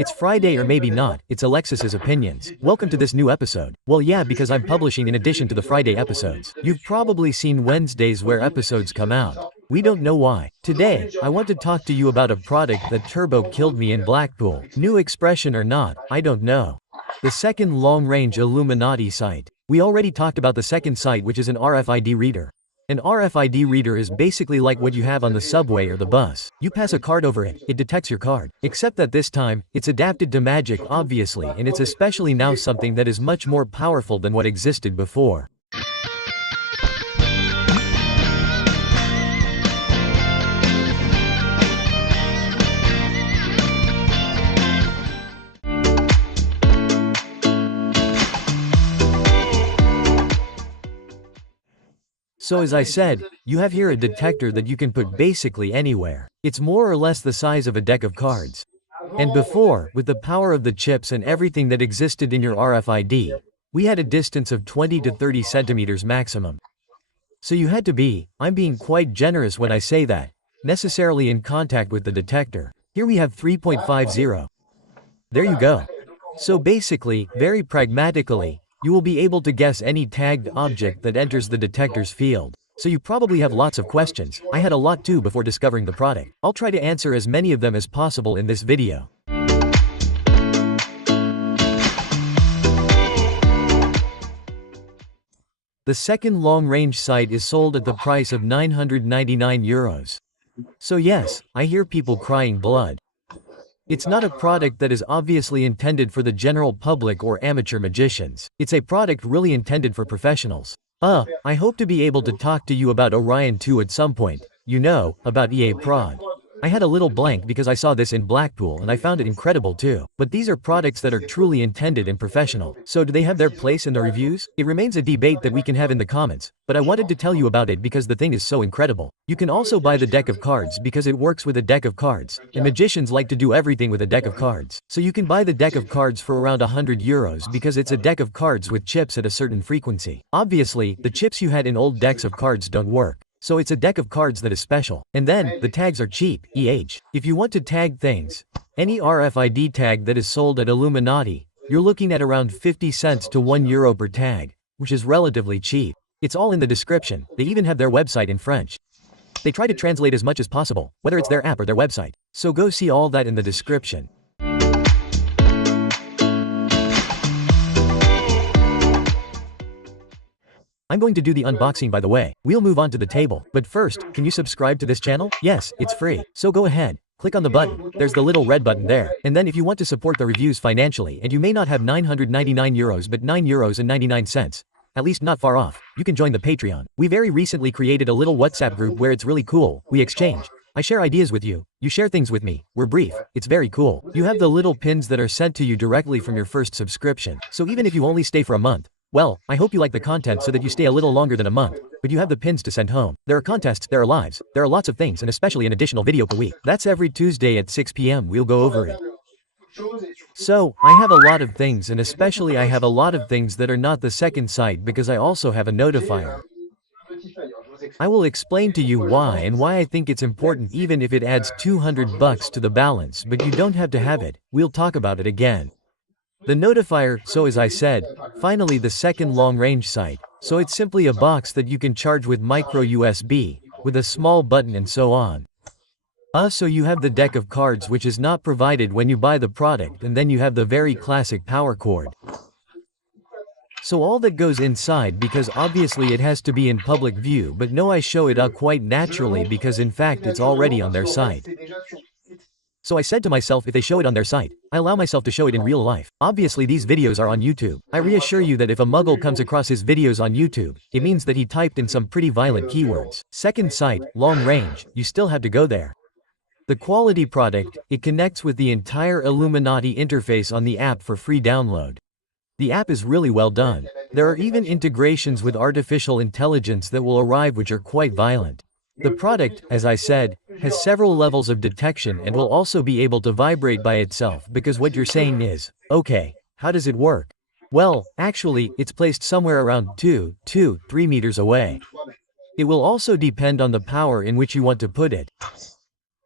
It's Friday or maybe not, it's Alexis's opinions. Welcome to this new episode. Well yeah, because I'm publishing in addition to the Friday episodes. You've probably seen Wednesdays where episodes come out. We don't know why. Today, I want to talk to you about a product that turbo killed me in Blackpool. New expression or not, I don't know. The second long-range Illuminati sight. We already talked about the second sight, which is an RFID reader. An RFID reader is basically like what you have on the subway or the bus. You pass a card over it, it detects your card. Except that this time, it's adapted to magic obviously, and it's especially now something that is much more powerful than what existed before. So as I said, you have here a detector that you can put basically anywhere. It's more or less the size of a deck of cards. And before, with the power of the chips and everything that existed in your RFID, we had a distance of 20 to 30 centimeters maximum. So you had to be, I'm being quite generous when I say that, necessarily in contact with the detector. Here we have 3.50. There you go. So basically, very pragmatically, you will be able to guess any tagged object that enters the detector's field. So you probably have lots of questions. I had a lot too before discovering the product. I'll try to answer as many of them as possible in this video. The second long-range sight is sold at the price of €999. So yes, I hear people crying blood. It's not a product that is obviously intended for the general public or amateur magicians. It's a product really intended for professionals. I hope to be able to talk to you about Orion 2 at some point. You know, about EA Prod. I had a little blank because I saw this in Blackpool and I found it incredible too. But these are products that are truly intended and professional. So do they have their place in the reviews? It remains a debate that we can have in the comments, but I wanted to tell you about it because the thing is so incredible. You can also buy the deck of cards because it works with a deck of cards, and magicians like to do everything with a deck of cards. So you can buy the deck of cards for around €100 because it's a deck of cards with chips at a certain frequency. Obviously, the chips you had in old decks of cards don't work. So it's a deck of cards that is special. And then, the tags are cheap, If you want to tag things, any RFID tag that is sold at Illuminati, you're looking at around 50 cents to €1 per tag, which is relatively cheap. It's all in the description. They even have their website in French. They try to translate as much as possible, whether it's their app or their website. So go see all that in the description. I'm going to do the unboxing by the way. We'll move on to the table. But first, can you subscribe to this channel? Yes, it's free. So go ahead. Click on the button. There's the little red button there. And then if you want to support the reviews financially and you may not have €999 but €9.99, at least not far off, you can join the Patreon. We very recently created a little WhatsApp group where it's really cool. We exchange. I share ideas with you. You share things with me. We're brief. It's very cool. You have the little pins that are sent to you directly from your first subscription. So even if you only stay for a month, well, I hope you like the content so that you stay a little longer than a month, but you have the pins to send home. There are contests, there are lives, there are lots of things and especially an additional video per week. That's every Tuesday at 6 p.m. We'll go over it. So, I have a lot of things and especially I have a lot of things that are not the second sight because I also have a notifier. I will explain to you why and why I think it's important even if it adds $200 to the balance, but you don't have to have it. We'll talk about it again. The notifier, so as I said, finally the second long-range sight, so it's simply a box that you can charge with micro USB, with a small button and so on. So you have the deck of cards which is not provided when you buy the product and then you have the very classic power cord. So all that goes inside because obviously it has to be in public view but no I show it up quite naturally because in fact it's already on their site. So I said to myself if they show it on their site, I allow myself to show it in real life. Obviously these videos are on YouTube. I reassure you that if a muggle comes across his videos on YouTube, it means that he typed in some pretty violent keywords. Second sight, long range, you still have to go there. The quality product, it connects with the entire Illuminati interface on the app for free download. The app is really well done. There are even integrations with artificial intelligence that will arrive which are quite violent. The product, as I said, has several levels of detection and will also be able to vibrate by itself because what you're saying is, okay, how does it work? Well, actually, it's placed somewhere around 3 meters away. It will also depend on the power in which you want to put it.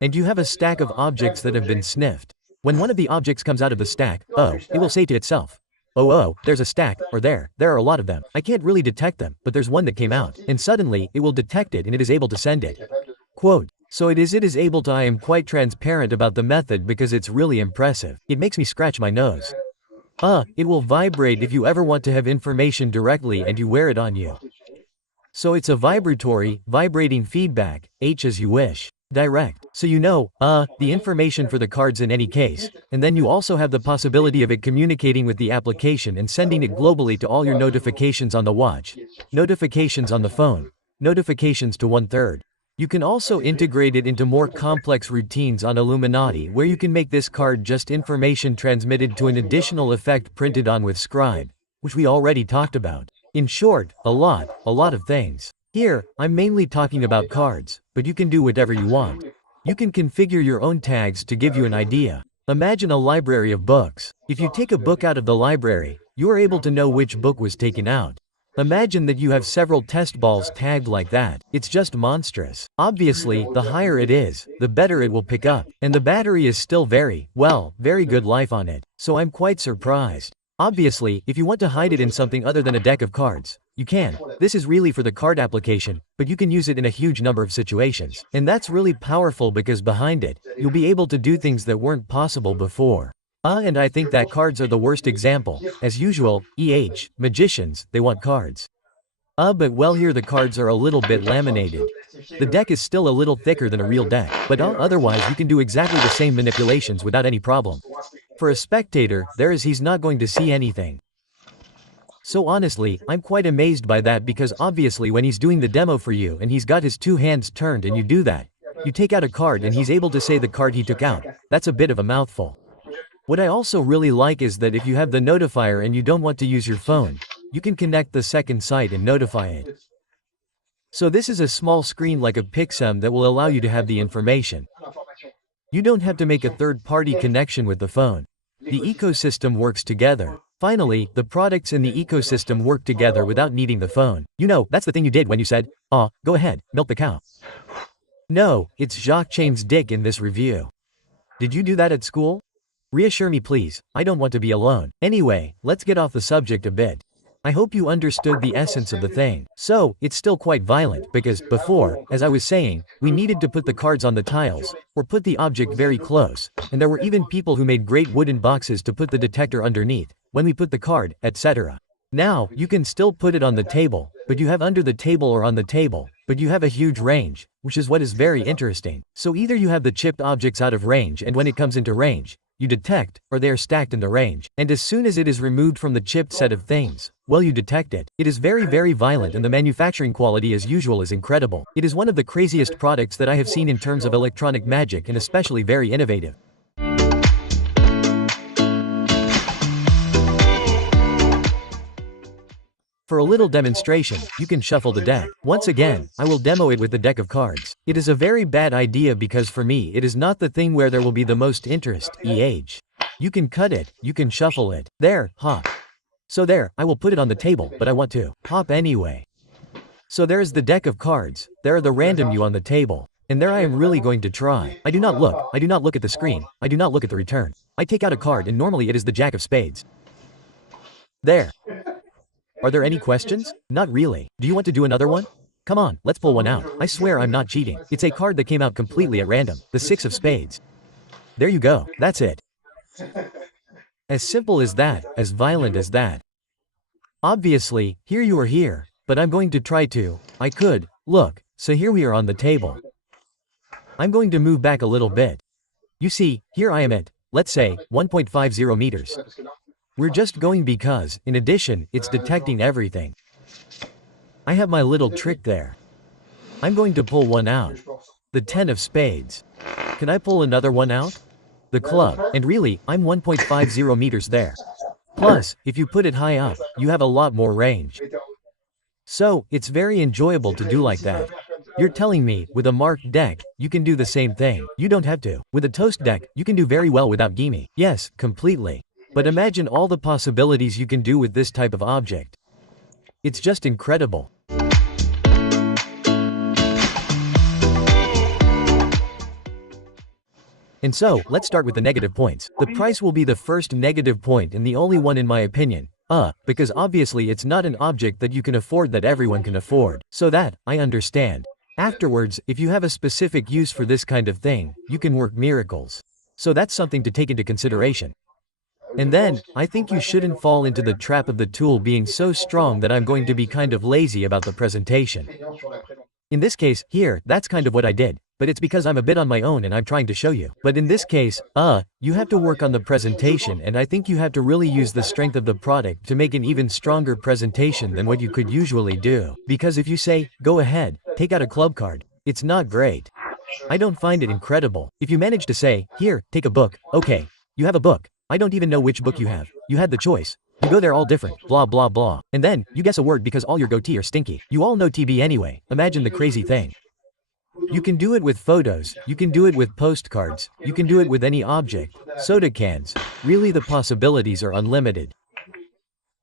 And you have a stack of objects that have been sniffed. When one of the objects comes out of the stack, oh, it will say to itself, oh, there's a stack, or there are a lot of them. I can't really detect them, but there's one that came out. And suddenly, it will detect it and it is able to send it. Quote. So it is able to. I am quite transparent about the method because it's really impressive. It makes me scratch my nose. It will vibrate if you ever want to have information directly and you wear it on you. So it's a vibrating feedback, as you wish. Direct. So you know, the information for the cards in any case, and then you also have the possibility of it communicating with the application and sending it globally to all your notifications on the watch, notifications on the phone, notifications to 1/3. You can also integrate it into more complex routines on Illuminati where you can make this card just information transmitted to an additional effect printed on with scribe, which we already talked about. In short, a lot of things. Here, I'm mainly talking about cards, but you can do whatever you want. You can configure your own tags to give you an idea. Imagine a library of books. If you take a book out of the library, you are able to know which book was taken out. Imagine that you have several test balls tagged like that. It's just monstrous. Obviously, the higher it is, the better it will pick up. And the battery is still very good life on it. So I'm quite surprised. Obviously, if you want to hide it in something other than a deck of cards, you can. This is really for the card application, but you can use it in a huge number of situations. And that's really powerful because behind it, you'll be able to do things that weren't possible before. And I think that cards are the worst example. As usual, magicians, they want cards. But well, here the cards are a little bit laminated. The deck is still a little thicker than a real deck, but otherwise you can do exactly the same manipulations without any problem. For a spectator, he's not going to see anything. So honestly, I'm quite amazed by that because obviously when he's doing the demo for you and he's got his two hands turned and you do that, you take out a card and he's able to say the card he took out. That's a bit of a mouthful. What I also really like is that if you have the notifier and you don't want to use your phone, you can connect the second site and notify it. So this is a small screen like a Pixem that will allow you to have the information. You don't have to make a third-party connection with the phone. The ecosystem works together. Finally, the products in the ecosystem work together without needing the phone. You know, that's the thing you did when you said, go ahead, milk the cow. No, it's Jacques Chain's dick in this review. Did you do that at school? Reassure me please, I don't want to be alone. Anyway, let's get off the subject a bit. I hope you understood the essence of the thing. So, it's still quite violent because, before, as I was saying, we needed to put the cards on the tiles, or put the object very close, and there were even people who made great wooden boxes to put the detector underneath, when we put the card, etc. Now, you can still put it on the table, but you have under the table or on the table, but you have a huge range, which is what is very interesting. So either you have the chipped objects out of range and when it comes into range, you detect, or they are stacked in the range. And as soon as it is removed from the chipped set of things, well, you detect it. It is very violent and the manufacturing quality as usual is incredible. It is one of the craziest products that I have seen in terms of electronic magic and especially very innovative. For a little demonstration, you can shuffle the deck. Once again, I will demo it with the deck of cards. It is a very bad idea because for me it is not the thing where there will be the most interest, You can cut it, you can shuffle it. There, hop. So there, I will put it on the table, but I want to hop anyway. So there is the deck of cards, there are the random you on the table. And there I am really going to try. I do not look at the screen, I do not look at the return. I take out a card and normally it is the Jack of Spades. There. Are there any questions? Not really. Do you want to do another one? Come on, let's pull one out. I swear I'm not cheating. It's a card that came out completely at random. The Six of Spades. There you go. That's it. As simple as that, as violent as that. Obviously, here you are here, but I'm going to try to. I could. Look, so here we are on the table. I'm going to move back a little bit. You see, here I am at, let's say, 1.50 meters. We're just going because, in addition, it's detecting everything. I have my little trick there. I'm going to pull one out. The 10 of Spades. Can I pull another one out? The club, and really, I'm 1.50 meters there. Plus, if you put it high up, you have a lot more range. So, it's very enjoyable to do like that. You're telling me, with a marked deck, you can do the same thing. You don't have to. With a toast deck, you can do very well without gimme. Yes, completely. But imagine all the possibilities you can do with this type of object. It's just incredible. And so, let's start with the negative points. The price will be the first negative point and the only one in my opinion. Because obviously it's not an object that you can afford that everyone can afford. So that, I understand. Afterwards, if you have a specific use for this kind of thing, you can work miracles. So that's something to take into consideration. And then, I think you shouldn't fall into the trap of the tool being so strong that I'm going to be kind of lazy about the presentation. In this case, here, that's kind of what I did. But it's because I'm a bit on my own and I'm trying to show you. But in this case, you have to work on the presentation and I think you have to really use the strength of the product to make an even stronger presentation than what you could usually do. Because if you say, go ahead, take out a club card, it's not great. I don't find it incredible. If you manage to say, here, take a book, okay, you have a book. I don't even know which book you have. You had the choice. You go there all different, blah blah blah. And then, you guess a word because all your goatee are stinky. You all know TB anyway. Imagine the crazy thing. You can do it with photos, you can do it with postcards, you can do it with any object, soda cans. Really the possibilities are unlimited.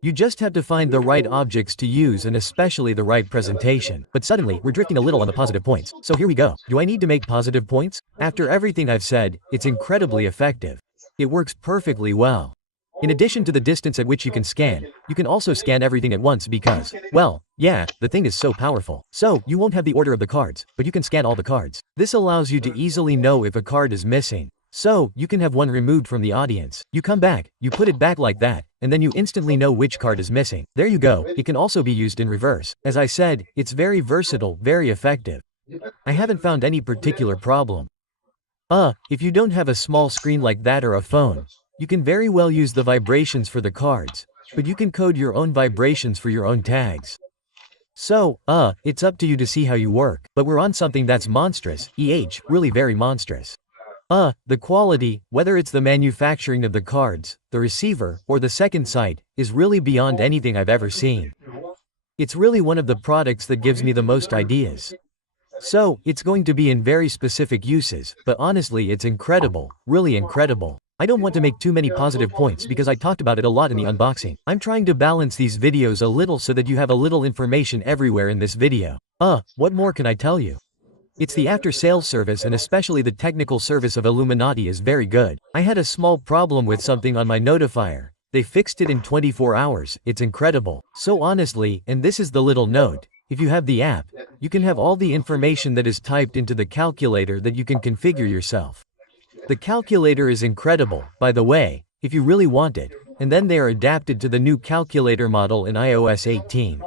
You just have to find the right objects to use and especially the right presentation. But suddenly, we're drifting a little on the positive points. So here we go. Do I need to make positive points? After everything I've said, it's incredibly effective. It works perfectly well. In addition to the distance at which you can scan, you can also scan everything at once because, well, yeah, the thing is so powerful. So, you won't have the order of the cards, but you can scan all the cards. This allows you to easily know if a card is missing. So, you can have one removed from the audience. You come back, you put it back like that, and then you instantly know which card is missing. There you go. It can also be used in reverse. As I said, it's very versatile, very effective. I haven't found any particular problem. If you don't have a small screen like that or a phone, you can very well use the vibrations for the cards, but you can code your own vibrations for your own tags. So, it's up to you to see how you work, but we're on something that's monstrous, really very monstrous. The quality, whether it's the manufacturing of the cards, the receiver, or the second sight, is really beyond anything I've ever seen. It's really one of the products that gives me the most ideas. So, it's going to be in very specific uses, but honestly it's incredible, really incredible. I don't want to make too many positive points because I talked about it a lot in the unboxing. I'm trying to balance these videos a little so that you have a little information everywhere in this video. What more can I tell you? It's the after-sales service and especially the technical service of Illuminati is very good. I had a small problem with something on my notifier. They fixed it in 24 hours, it's incredible. So honestly, and this is the little note, if you have the app, you can have all the information that is typed into the calculator that you can configure yourself. The calculator is incredible, by the way, if you really want it, and then they are adapted to the new calculator model in iOS 18.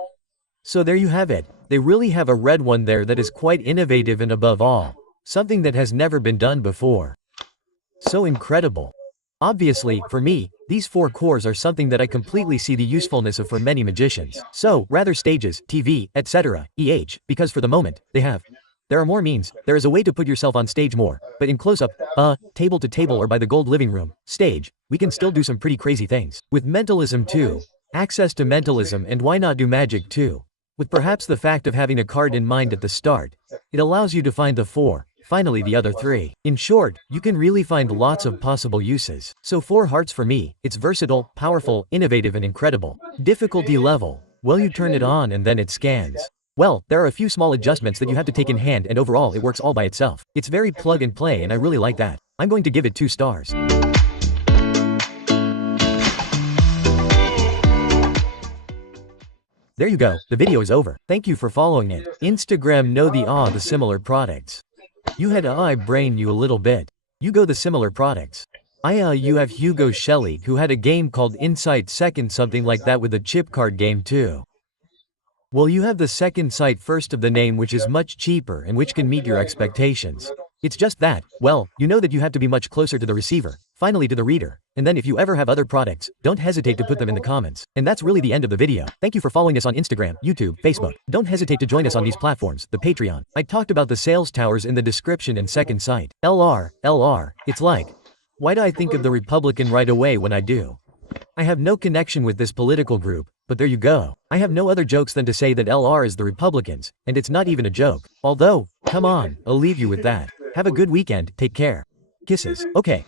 So there you have it. They really have a red one there that is quite innovative and above all, something that has never been done before. So incredible. Obviously, for me, these 4 cores are something that I completely see the usefulness of for many magicians. So, rather stages, TV, etc., because for the moment, there are more means, there is a way to put yourself on stage more, but in close-up, table to table or by the gold living room, stage, we can still do some pretty crazy things. With mentalism too, access to mentalism and why not do magic too. With perhaps the fact of having a card in mind at the start, it allows you to find the 4, finally the other 3. In short, you can really find lots of possible uses. So 4 hearts for me, it's versatile, powerful, innovative and incredible. Difficulty level, well you turn it on and then it scans. Well, there are a few small adjustments that you have to take in hand and overall it works all by itself. It's very plug and play and I really like that. I'm going to give it 2 stars. There you go, the video is over. Thank you for following it. Instagram know the similar products. You had I brain you a little bit. You go the similar products. You have Hugo Shelley who had a game called Insight Second something like that with a chip card game too. Well you have the second sight first of the name which is much cheaper and which can meet your expectations. It's just that, well, you know that you have to be much closer to the receiver, finally to the reader, and then if you ever have other products, don't hesitate to put them in the comments. And that's really the end of the video. Thank you for following us on Instagram, YouTube, Facebook. Don't hesitate to join us on these platforms, the Patreon. I talked about the sales towers in the description and second sight. LR, it's like, why do I think of the Republican right away when I do? I have no connection with this political group, but there you go. I have no other jokes than to say that LR is the Republicans, and it's not even a joke. Although, come on, I'll leave you with that. Have a good weekend, take care. Kisses, okay.